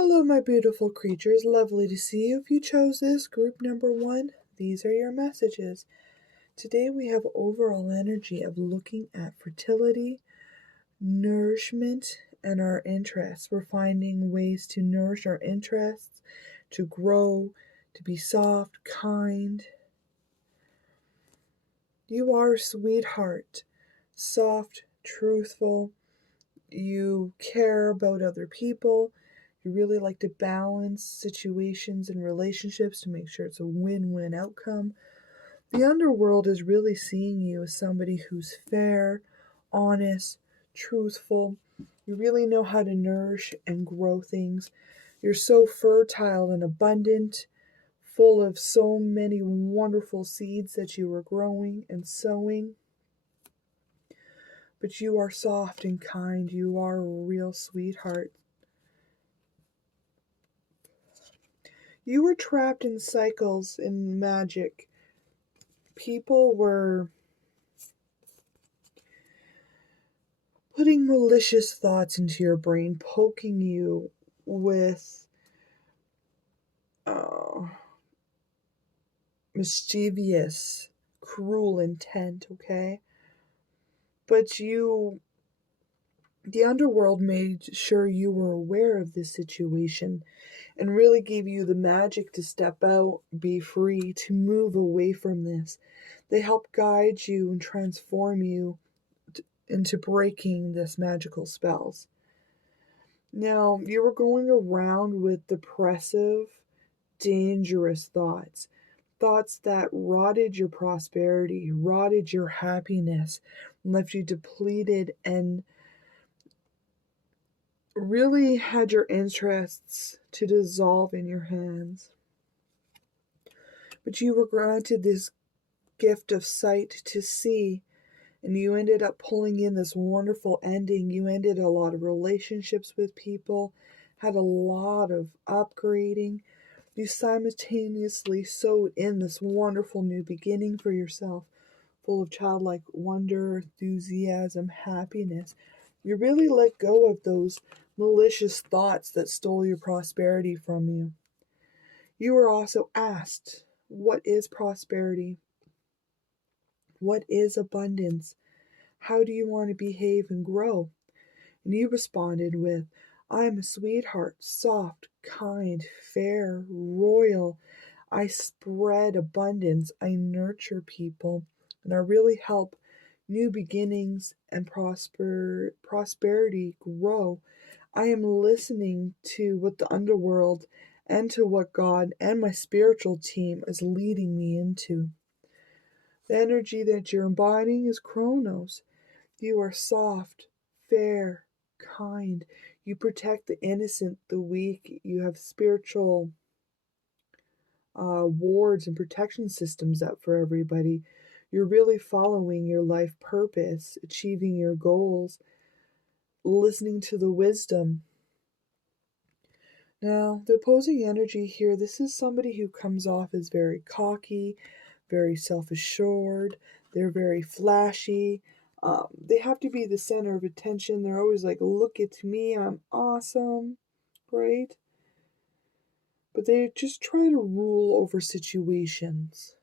Hello, my beautiful creatures. Lovely to see you. If you chose this, group number 1, these are your messages. Today we have overall energy of looking at fertility, nourishment, and our interests. We're finding ways to nourish our interests, to grow, to be soft, kind. You are a sweetheart, soft, truthful. You care about other people. You really like to balance situations and relationships to make sure it's a win-win outcome. The underworld is really seeing you as somebody who's fair, honest, truthful. You really know how to nourish and grow things. You're so fertile and abundant, full of so many wonderful seeds that you are growing and sowing. But you are soft and kind. You are a real sweetheart. You were trapped in cycles in magic. People were putting malicious thoughts into your brain, poking you with mischievous, cruel intent, okay? But the underworld made sure you were aware of this situation and really gave you the magic to step out, be free, to move away from this. They help guide you and transform you into breaking this magical spells. Now, you were going around with depressive, dangerous thoughts. Thoughts that rotted your prosperity, rotted your happiness, left you depleted, and really had your interests to dissolve in your hands. But you were granted this gift of sight to see, and you ended up pulling in this wonderful ending. You ended a lot of relationships with people, had a lot of upgrading. You simultaneously sowed in this wonderful new beginning for yourself, full of childlike wonder, enthusiasm, happiness. You really let go of those malicious thoughts that stole your prosperity from you. You were also asked, what is prosperity? What is abundance? How do you want to behave and grow? And you responded with, I am a sweetheart, soft, kind, fair, royal. I spread abundance. I nurture people. And I really help new beginnings and prosperity grow. I am listening to what the underworld and to what God and my spiritual team is leading me into. The energy that you're embodying is Chronos. You are soft, fair, kind. You protect the innocent, the weak. You have spiritual wards and protection systems up for everybody. You're really following your life purpose, achieving your goals, listening to the wisdom. Now, the opposing energy here, this is somebody who comes off as very cocky, very self-assured. They're very flashy. They have to be the center of attention. They're always like, look at me, I'm awesome, right? But they just try to rule over situations.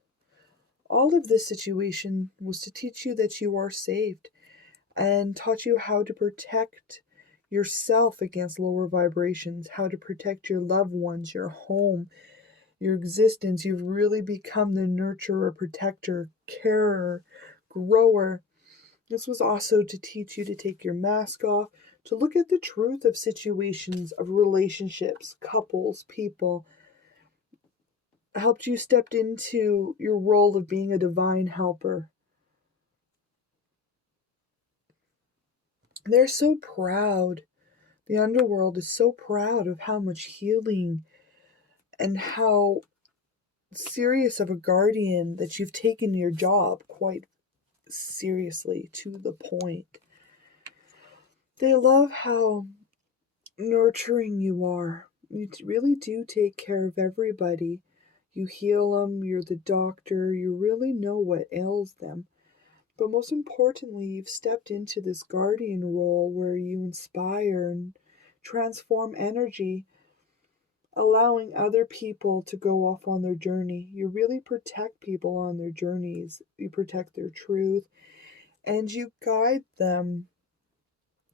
All of this situation was to teach you that you are saved and taught you how to protect yourself against lower vibrations, how to protect your loved ones, your home, your existence. You've really become the nurturer, protector, carer, grower. This was also to teach you to take your mask off, to look at the truth of situations, of relationships, couples, people. Helped you step into your role of being a divine helper. They're so proud. The underworld is so proud of how much healing and how serious of a guardian that you've taken your job quite seriously, to the point. They love how nurturing you are. You really do take care of everybody. You heal them, you're the doctor, you really know what ails them. But most importantly, you've stepped into this guardian role where you inspire and transform energy allowing other people to go off on their journey. You really protect people on their journeys. You protect their truth and you guide them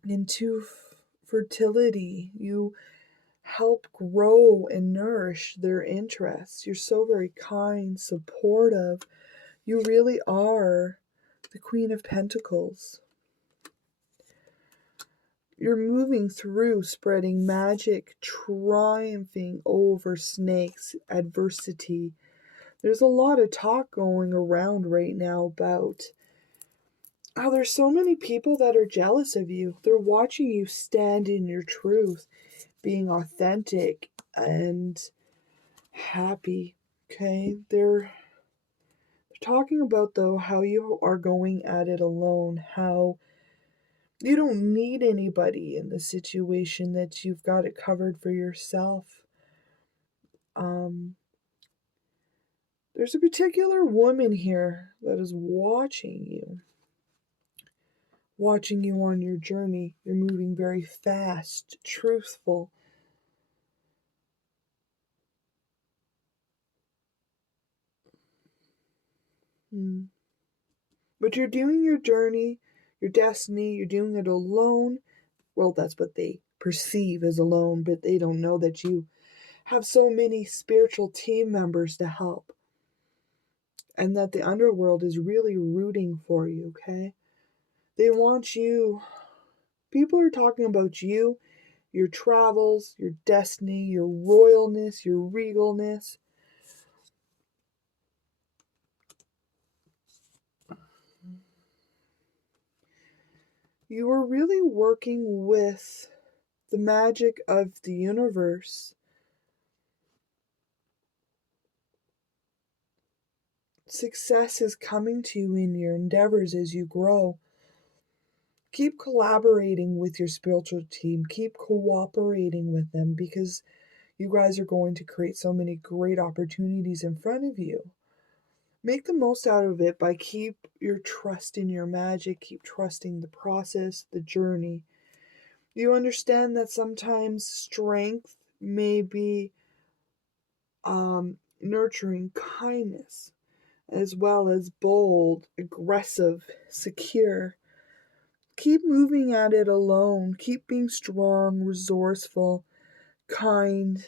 into fertility. You help grow and nourish their interests. You're so very kind, supportive. You really are the Queen of Pentacles. You're moving through spreading magic, triumphing over snakes, adversity. There's a lot of talk going around right now about how there's so many people that are jealous of you. They're watching you stand in your truth, being authentic and happy. Okay? They're talking about, though, how you are going at it alone, how you don't need anybody in the situation, that you've got it covered for yourself. There's a particular woman here that is watching you on your journey. You're moving very fast, truthful. But you're doing your journey, your destiny, you're doing it alone. Well, that's what they perceive as alone, but they don't know that you have so many spiritual team members to help. And that the underworld is really rooting for you, okay? They want you. People are talking about you, your travels, your destiny, your royalness, your regalness. You are really working with the magic of the universe. Success is coming to you in your endeavors as you grow. Keep collaborating with your spiritual team. Keep cooperating with them, because you guys are going to create so many great opportunities in front of you. Make the most out of it by keep your trust in your magic, keep trusting the process, the journey. You understand that sometimes strength may be nurturing kindness, as well as bold, aggressive, secure. Keep moving at it alone. Keep being strong, resourceful, kind.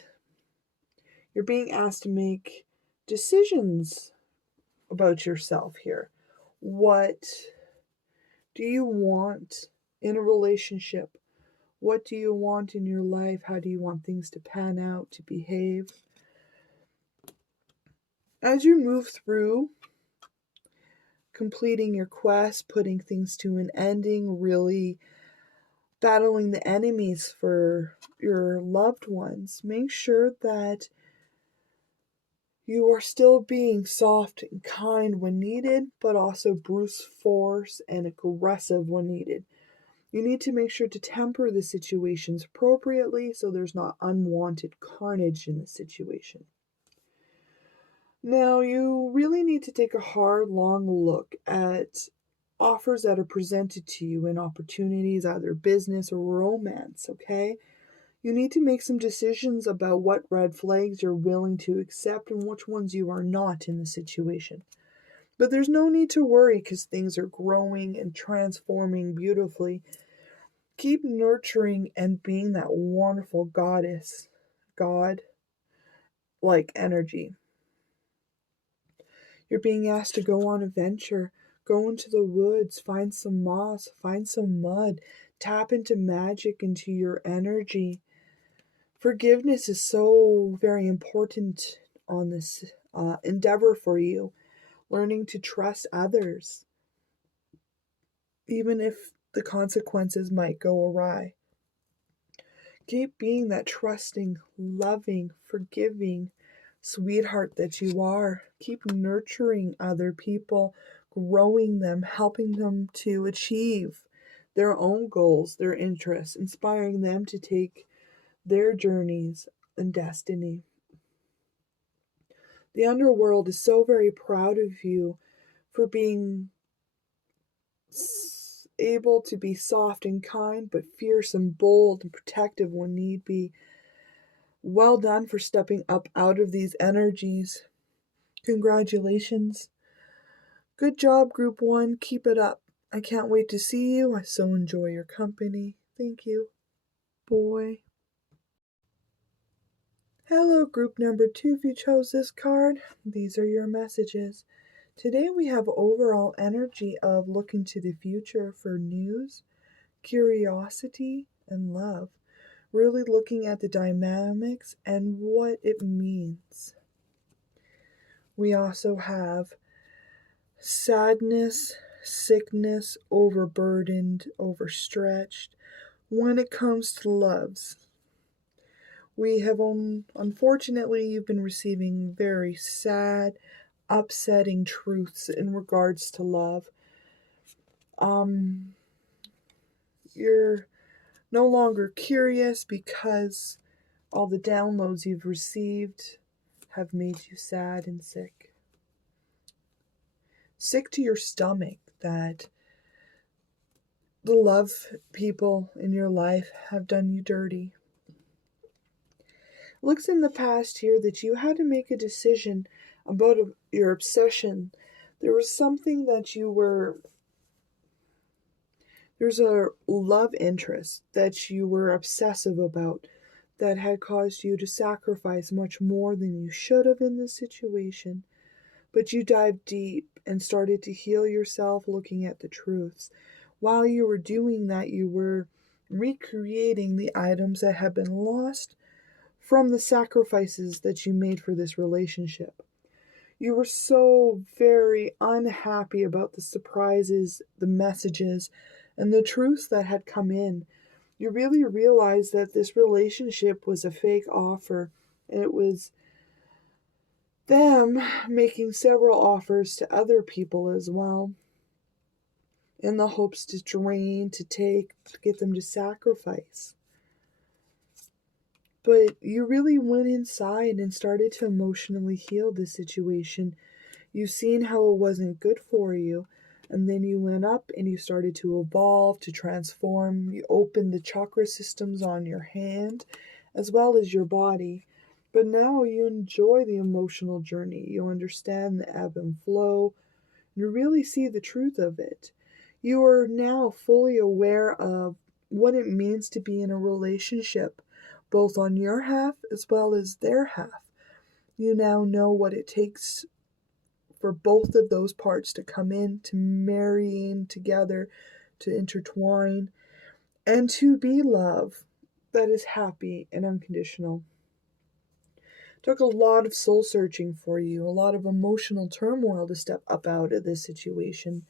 You're being asked to make decisions about yourself here. What do you want in a relationship? What do you want in your life? How do you want things to pan out, to behave? As you move through completing your quest, putting things to an ending, really battling the enemies for your loved ones, make sure that you are still being soft and kind when needed, but also brute force and aggressive when needed. You need to make sure to temper the situations appropriately so there's not unwanted carnage in the situation. Now, you really need to take a hard, long look at offers that are presented to you in opportunities, either business or romance, okay? You need to make some decisions about what red flags you're willing to accept and which ones you are not in the situation. But there's no need to worry, because things are growing and transforming beautifully. Keep nurturing and being that wonderful goddess, God like energy. You're being asked to go on a venture, go into the woods, find some moss, find some mud, tap into magic, into your energy. Forgiveness is so very important on this endeavor for you. Learning to trust others, even if the consequences might go awry. Keep being that trusting, loving, forgiving sweetheart that you are. Keep nurturing other people, growing them, helping them to achieve their own goals, their interests, inspiring them to take their journeys and destiny. The underworld is so very proud of you for being able to be soft and kind, but fierce and bold and protective when need be. Well done for stepping up out of these energies. Congratulations. Good job, Group 1. Keep it up. I can't wait to see you. I so enjoy your company. Thank you. Boy. Hello, Group number 2. If you chose this card, these are your messages. Today we have overall energy of looking to the future for news, curiosity, and love. Really looking at the dynamics and what it means. We also have sadness, sickness, overburdened, overstretched. When it comes to loves, we have unfortunately you've been receiving very sad, upsetting truths in regards to love. You're no longer curious because all the downloads you've received have made you sad and sick. Sick to your stomach that the love people in your life have done you dirty. Looks in the past here that you had to make a decision about your obsession. There was something that there's a love interest that you were obsessive about that had caused you to sacrifice much more than you should have in this situation. But you dived deep and started to heal yourself looking at the truths. While you were doing that, you were recreating the items that had been lost from the sacrifices that you made for this relationship. You were so very unhappy about the surprises, the messages, and the truths that had come in. You really realized that this relationship was a fake offer. It was them making several offers to other people as well, in the hopes to drain, to take, to get them to sacrifice. But you really went inside and started to emotionally heal this situation. You've seen how it wasn't good for you, and then you went up and you started to evolve, to transform. You opened the chakra systems on your hand as well as your body. But now you enjoy the emotional journey. You understand the ebb and flow. You really see the truth of it. You are now fully aware of what it means to be in a relationship, both on your half as well as their half. You now know what it takes for both of those parts to come in, to marrying together, to intertwine, and to be love that is happy and unconditional. Took a lot of soul searching for you, a lot of emotional turmoil to step up out of this situation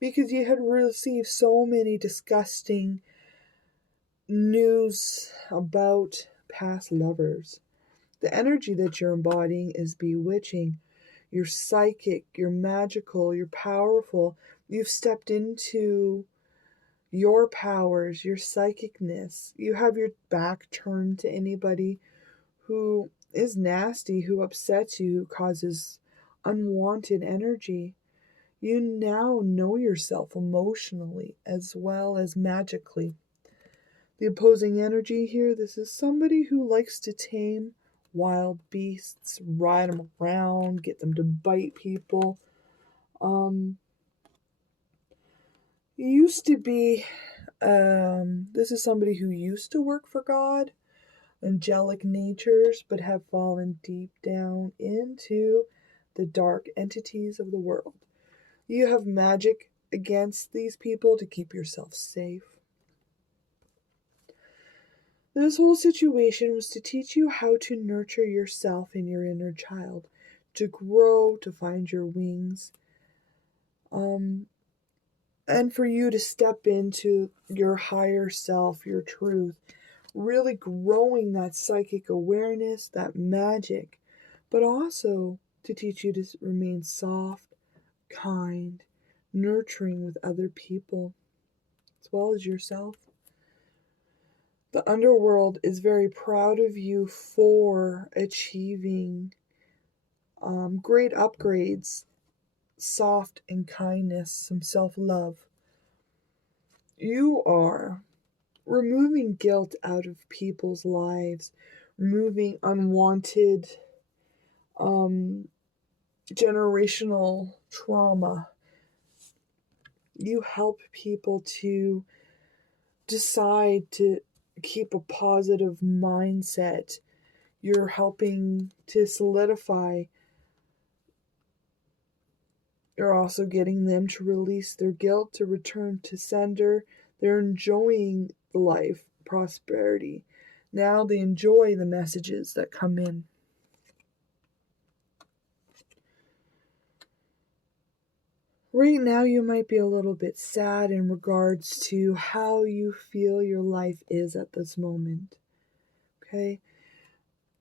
because you had received so many disgusting news about past lovers. The energy that you're embodying is bewitching. You're psychic, you're magical, you're powerful. You've stepped into your powers, your psychicness. You have your back turned to anybody who is nasty, who upsets you, who causes unwanted energy. You now know yourself emotionally as well as magically. The opposing energy here, this is somebody who likes to tame wild beasts, ride them around, get them to bite people. Used to be, this is somebody who used to work for God, angelic natures, but have fallen deep down into the dark entities of the world. You have magic against these people to keep yourself safe. This whole situation was to teach you how to nurture yourself and your inner child, to grow, to find your wings, and for you to step into your higher self, your truth, really growing that psychic awareness, that magic, but also to teach you to remain soft, kind, nurturing with other people, as well as yourself. The Underworld is very proud of you for achieving great upgrades, soft and kindness, some self-love. You are removing guilt out of people's lives, removing unwanted generational trauma. You help people to decide to keep a positive mindset. You're helping to solidify. You're also getting them to release their guilt, to return to sender. They're enjoying life, prosperity. Now they enjoy the messages that come in. Right now, you might be a little bit sad in regards to how you feel your life is at this moment. Okay?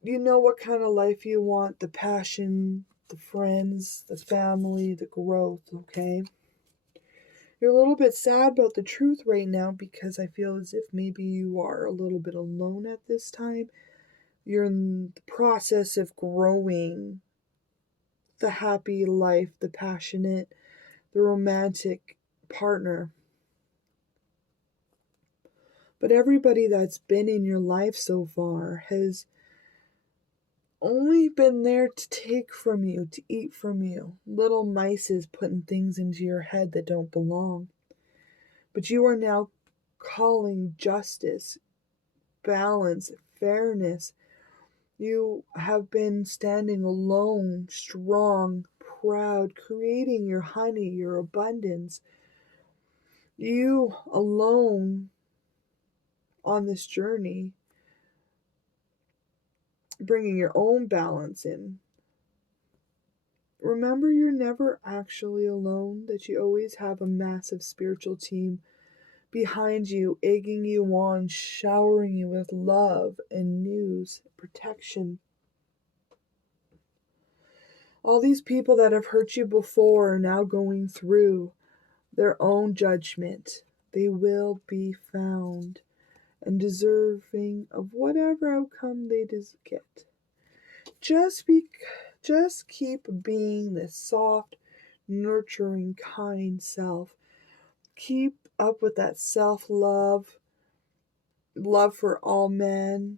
You know what kind of life you want, the passion, the friends, the family, the growth, okay? You're a little bit sad about the truth right now because I feel as if maybe you are a little bit alone at this time. You're in the process of growing the happy life, the passionate, the romantic partner. But everybody that's been in your life so far has only been there to take from you, to eat from you. Little mice is putting things into your head that don't belong. But you are now calling justice, balance, fairness. You have been standing alone, strong, proud, creating your honey, your abundance. You alone on this journey, bringing your own balance in. Remember, you're never actually alone, that you always have a massive spiritual team behind you, egging you on, showering you with love and news, protection. All these people that have hurt you before are now going through their own judgment. They will be found and deserving of whatever outcome they get. Just keep being this soft, nurturing, kind self. Keep up with that self-love, love for all men.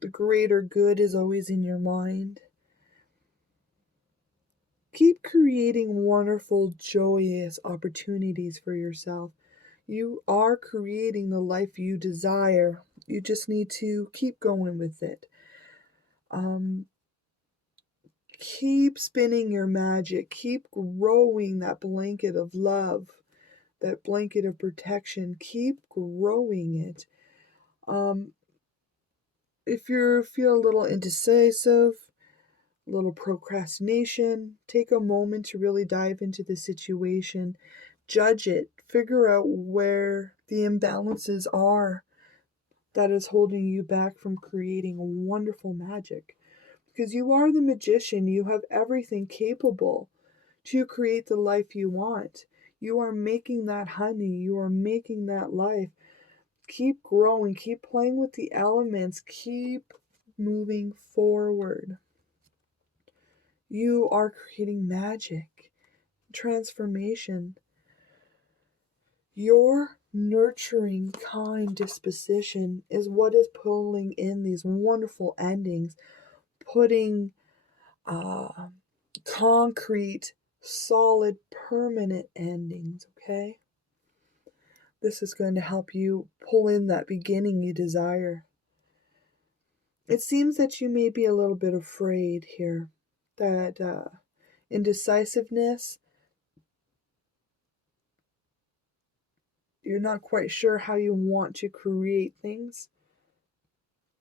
The greater good is always in your mind. Keep creating wonderful, joyous opportunities for yourself. You are creating the life you desire. You just need to keep going with it. Keep spinning your magic. Keep growing that blanket of love, that blanket of protection. Keep growing it. If you feel a little indecisive, a little procrastination, take a moment to really dive into the situation, judge it, figure out where the imbalances are that is holding you back from creating wonderful magic. Because you are the magician, you have everything capable to create the life you want. You are making that honey, you are making that life. Keep growing, keep playing with the elements, keep moving forward. You are creating magic, transformation. Your nurturing, kind disposition is what is pulling in these wonderful endings, putting concrete, solid, permanent endings, okay? This is going to help you pull in that beginning you desire. It seems that you may be a little bit afraid here, that indecisiveness, you're not quite sure how you want to create things.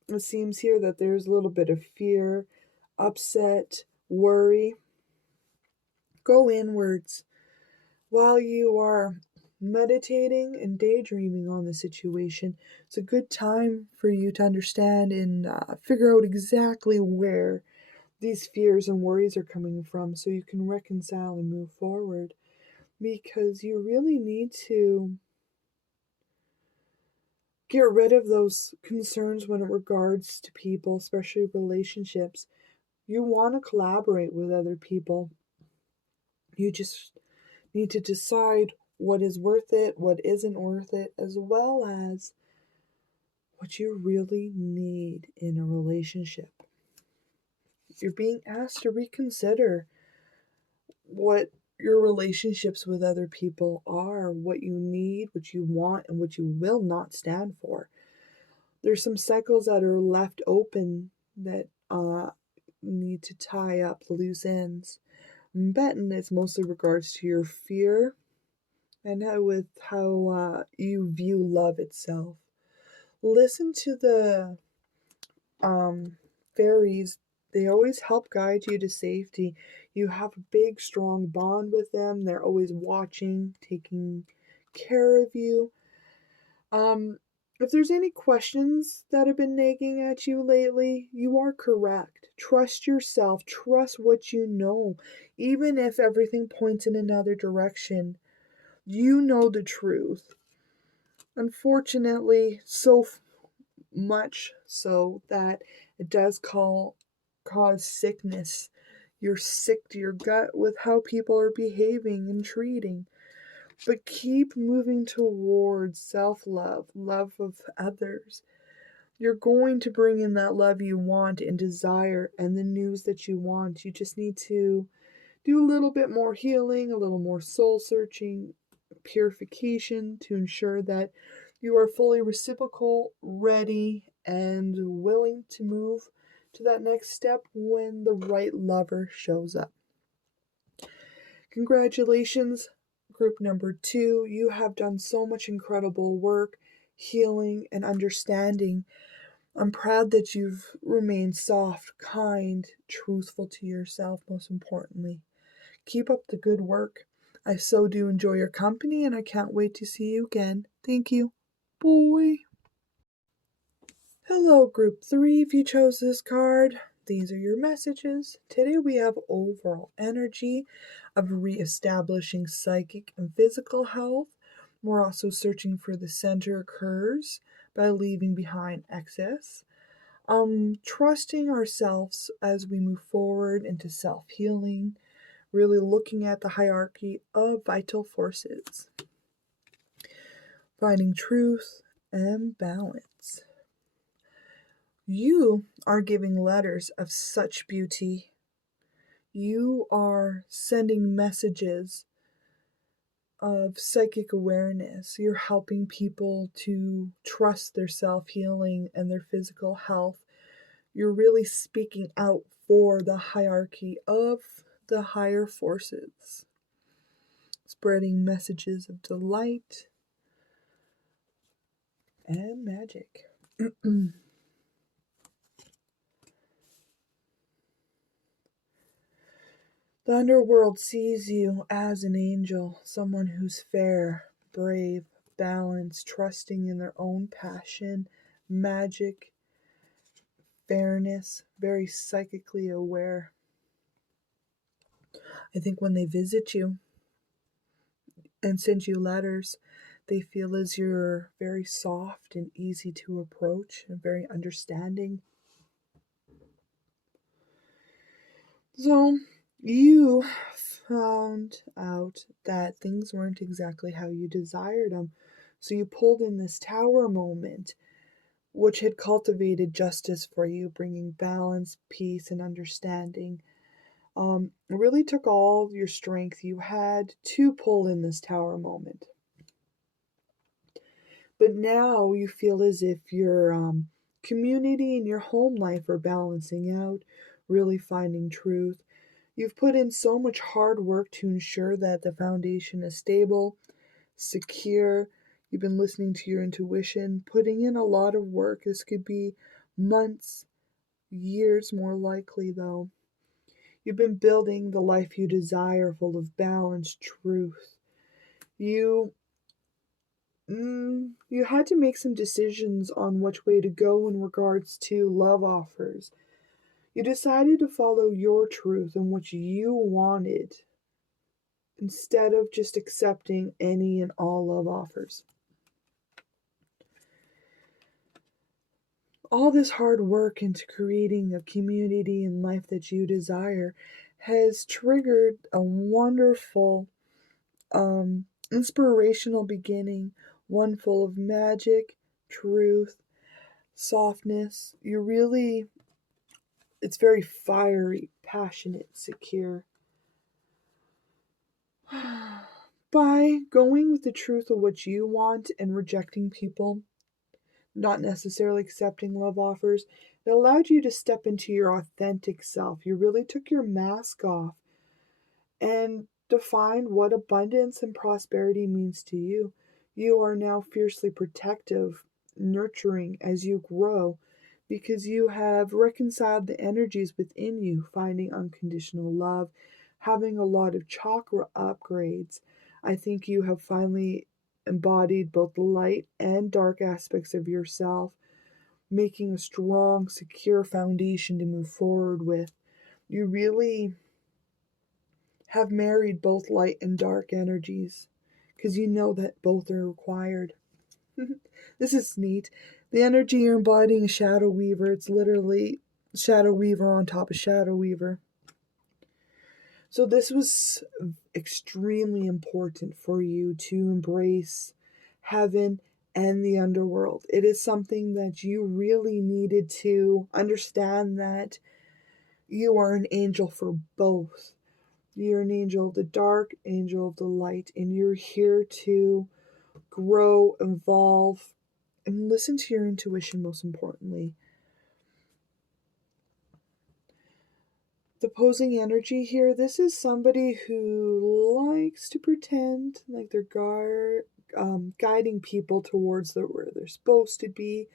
It seems here that there's a little bit of fear, upset, worry. Go inwards while you are meditating and daydreaming on the situation. It's a good time for you to understand and figure out exactly where these fears and worries are coming from so you can reconcile and move forward, because you really need to get rid of those concerns when it regards to people, especially relationships. You want to collaborate with other people. You just need to decide what is worth it, what isn't worth it, as well as what you really need in a relationship. You're being asked to reconsider what your relationships with other people are, what you need, what you want, and what you will not stand for. There's some cycles that are left open that need to tie up the loose ends. I'm betting it's mostly regards to your fear and how you view love itself. Listen to the fairies. They always help guide you to safety. You have a big, strong bond with them. They're always watching, taking care of you. If there's any questions that have been nagging at you lately, you are correct. Trust yourself, trust what you know. Even if everything points in another direction, you know the truth. Unfortunately, much so that it does cause sickness. You're sick to your gut with how people are behaving and treating. But keep moving towards self love, love of others. You're going to bring in that love you want and desire and the news that you want. You just need to do a little bit more healing, a little more soul searching, purification to ensure that you are fully reciprocal, ready, and willing to move to that next step when the right lover shows up. Congratulations, group number 2. You have done so much incredible work, healing, and understanding. I'm proud that you've remained soft, kind, truthful to yourself, most importantly. Keep up the good work. I so do enjoy your company and I can't wait to see you again. Thank you. Bye. Hello, group 3. If you chose this card, these are your messages. Today we have overall energy of reestablishing psychic and physical health. We're also searching for the center occurs by leaving behind excess. Trusting ourselves as we move forward into self-healing, really looking at the hierarchy of vital forces, finding truth and balance. You are giving letters of such beauty. You are sending messages of psychic awareness. You're helping people to trust their self-healing and their physical health. You're really speaking out for the hierarchy of the higher forces, spreading messages of delight and magic. The underworld sees you as an angel, someone who's fair, brave, balanced, trusting in their own passion, magic, fairness, very psychically aware. I think when they visit you and send you letters, they feel as you're very soft and easy to approach and very understanding. So you found out that things weren't exactly how you desired them. So you pulled in this tower moment, which had cultivated justice for you, bringing balance, peace, and understanding. It really took all your strength you had to pull in this tower moment. But now you feel as if your community and your home life are balancing out, really finding truth. You've put in so much hard work to ensure that the foundation is stable, secure. You've been listening to your intuition, putting in a lot of work. This could be months, years more likely, though. You've been building the life you desire, full of balance, truth. You had to make some decisions on which way to go in regards to love offers. You decided to follow your truth and what you wanted instead of just accepting any and all love offers. All this hard work into creating a community and life that you desire has triggered a wonderful, inspirational beginning, one full of magic, truth, softness. It's very fiery, passionate, secure. By going with the truth of what you want and rejecting people, not necessarily accepting love offers, it allowed you to step into your authentic self. You really took your mask off and defined what abundance and prosperity means to you. You are now fiercely protective, nurturing as you grow because you have reconciled the energies within you, finding unconditional love, having a lot of chakra upgrades. I think you have finally embodied both the light and dark aspects of yourself, making a strong, secure foundation to move forward with. You really have married both light and dark energies because you know that both are required. This is neat. The energy you're embodying is Shadow Weaver. It's literally Shadow Weaver on top of Shadow Weaver. So this was extremely important for you to embrace heaven and the underworld. It is something that you really needed to understand, that you are an angel for both. You're an angel of the dark, angel of the light, and you're here to grow, evolve, and listen to your intuition, most importantly. The opposing energy here, this is somebody who likes to pretend like they're guiding people towards where they're supposed to be.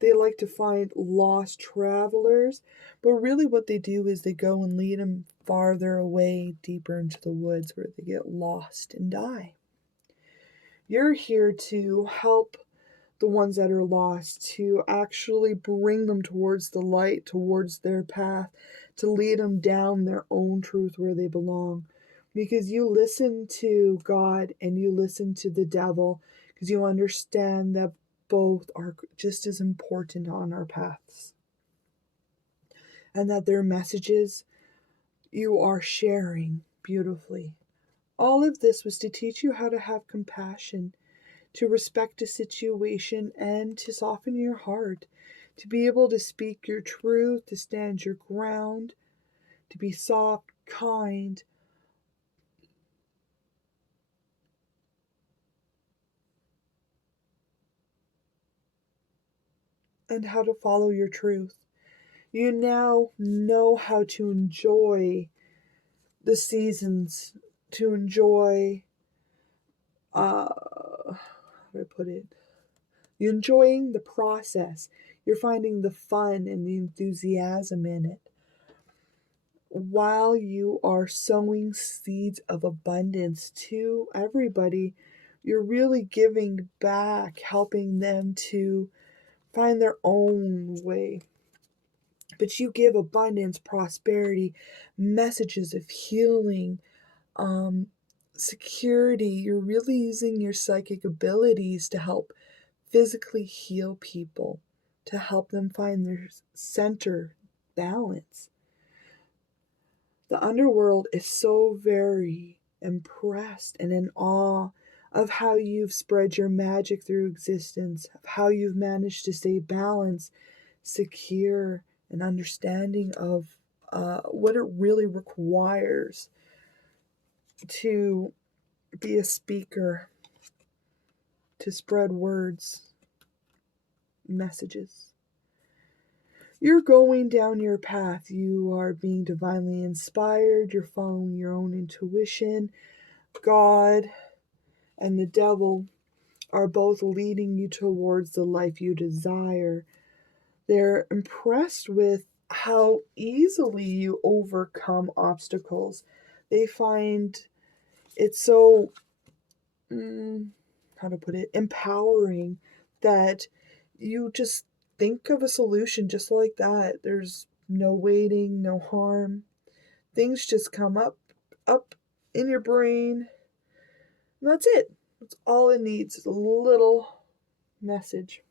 They like to find lost travelers, but really what they do is they go and lead them farther away, deeper into the woods where they get lost and die. You're here to help the ones that are lost, to actually bring them towards the light, towards their path, to lead them down their own truth where they belong. Because you listen to God and you listen to the devil, because you understand that both are just as important on our paths. And that their messages you are sharing beautifully. All of this was to teach you how to have compassion, to respect a situation, and to soften your heart, to be able to speak your truth, to stand your ground, to be soft, kind, and how to follow your truth. You now know how to enjoy the seasons, to enjoy, how do I put it? You're enjoying the process. You're finding the fun and the enthusiasm in it. While you are sowing seeds of abundance to everybody, you're really giving back, helping them to find their own way. But you give abundance, prosperity, messages of healing, security. You're really using your psychic abilities to help physically heal people, to help them find their center, balance. The underworld is so very impressed and in awe of how you've spread your magic through existence, of how you've managed to stay balanced, secure, and understanding of what it really requires to be a speaker, to spread words, messages. You're going down your path. You are being divinely inspired. You're following your own intuition. God and the devil are both leading you towards the life you desire. They're impressed with how easily you overcome obstacles. They find it so, how to put it, empowering that you just think of a solution just like that. There's no waiting, no harm. Things just come up in your brain. And that's it. That's all it needs, is a little message.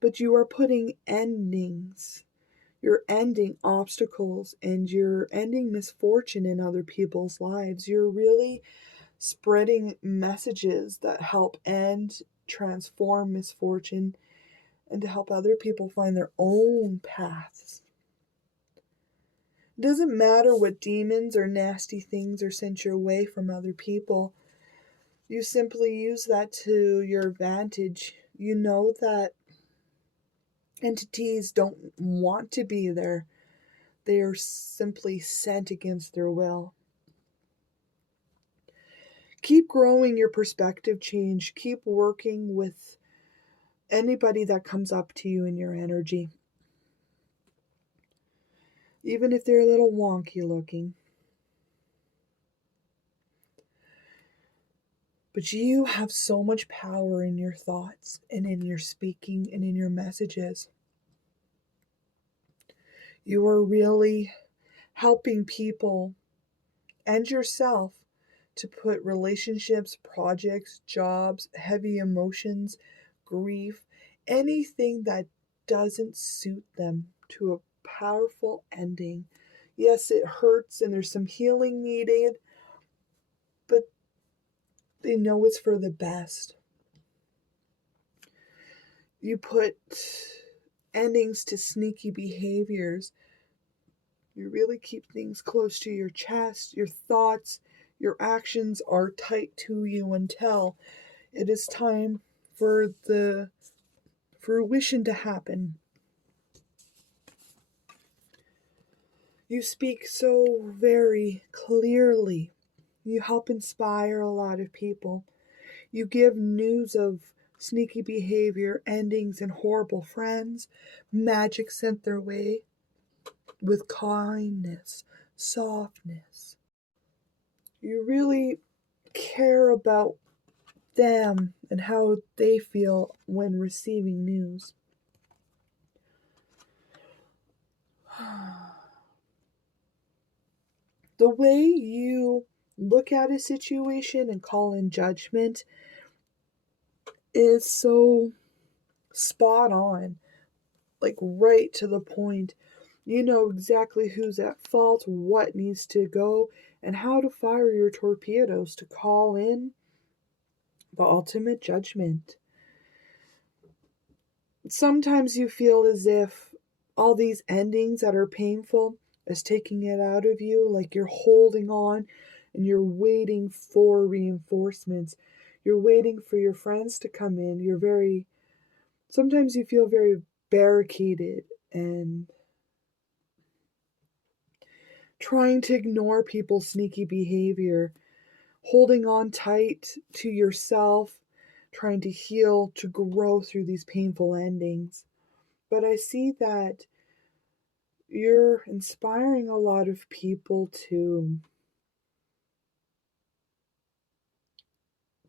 But you are putting endings. You're ending obstacles and you're ending misfortune in other people's lives. You're really spreading messages that help end, transform misfortune, and to help other people find their own paths. It doesn't matter what demons or nasty things are sent your way from other people. You simply use that to your advantage. You know that entities don't want to be there. They are simply sent against their will. Keep growing your perspective change. Keep working with anybody that comes up to you in your energy. Even if they're a little wonky looking. But you have so much power in your thoughts and in your speaking and in your messages. You are really helping people and yourself to put relationships, projects, jobs, heavy emotions, grief, anything that doesn't suit them to a powerful ending. Yes, it hurts and there's some healing needed, but they know it's for the best. You put endings to sneaky behaviors. You really keep things close to your chest. Your thoughts, your actions are tight to you until it is time for the fruition to happen. You speak so very clearly. You help inspire a lot of people. You give news of sneaky behavior, endings, and horrible friends, magic sent their way with kindness, softness. You really care about them and how they feel when receiving news. The way you look at a situation and call in judgment is so spot on, like right to the point. You know exactly who's at fault, what needs to go, and how to fire your torpedoes to call in the ultimate judgment. Sometimes you feel as if all these endings that are painful is taking it out of you, like you're holding on and you're waiting for reinforcements. You're waiting for your friends to come in. Sometimes you feel very barricaded and trying to ignore people's sneaky behavior, holding on tight to yourself, trying to heal, to grow through these painful endings. But I see that you're inspiring a lot of people to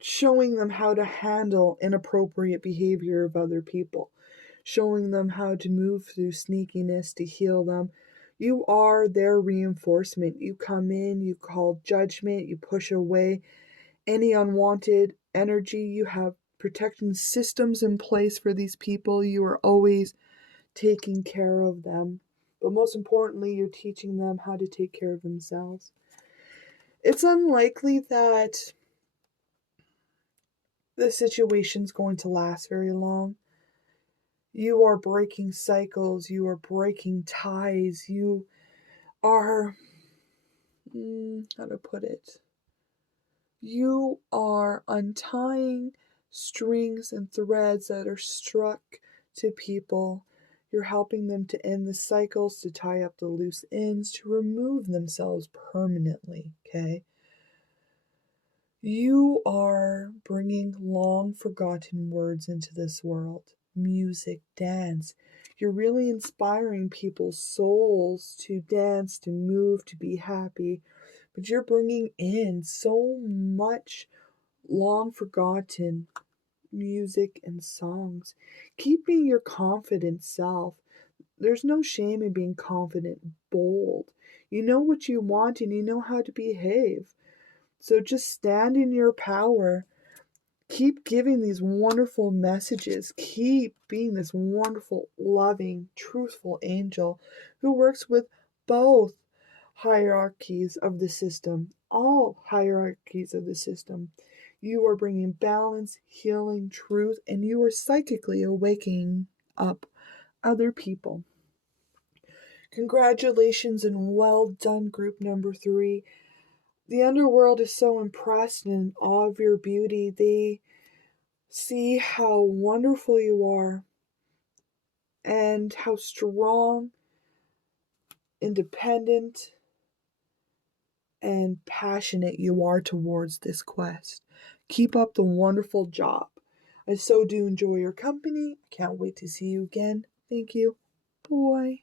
showing them how to handle inappropriate behavior of other people, showing them how to move through sneakiness to heal them. You are their reinforcement. You come in, you call judgment, you push away any unwanted energy. You have protection systems in place for these people. You are always taking care of them. But most importantly, you're teaching them how to take care of themselves. It's unlikely that the situation's going to last very long. You are breaking cycles, you are breaking ties, you are, how to put it? You are untying strings and threads that are struck to people. You're helping them to end the cycles, to tie up the loose ends, to remove themselves permanently, okay? You are bringing long forgotten words into this world. Music, dance. You're really inspiring people's souls to dance, to move, to be happy. But you're bringing in so much long forgotten music and songs. Keep being your confident self. There's no shame in being confident, bold. You know what you want and you know how to behave. So just stand in your power. Keep giving these wonderful messages. Keep being this wonderful, loving, truthful angel who works with both hierarchies of the system, all hierarchies of the system. You are bringing balance, healing, truth, and you are psychically awakening up other people. Congratulations and well done, group number 3. The underworld is so impressed and in awe of your beauty. They see how wonderful you are and how strong, independent, and passionate you are towards this quest. Keep up the wonderful job. I so do enjoy your company. Can't wait to see you again. Thank you. Bye.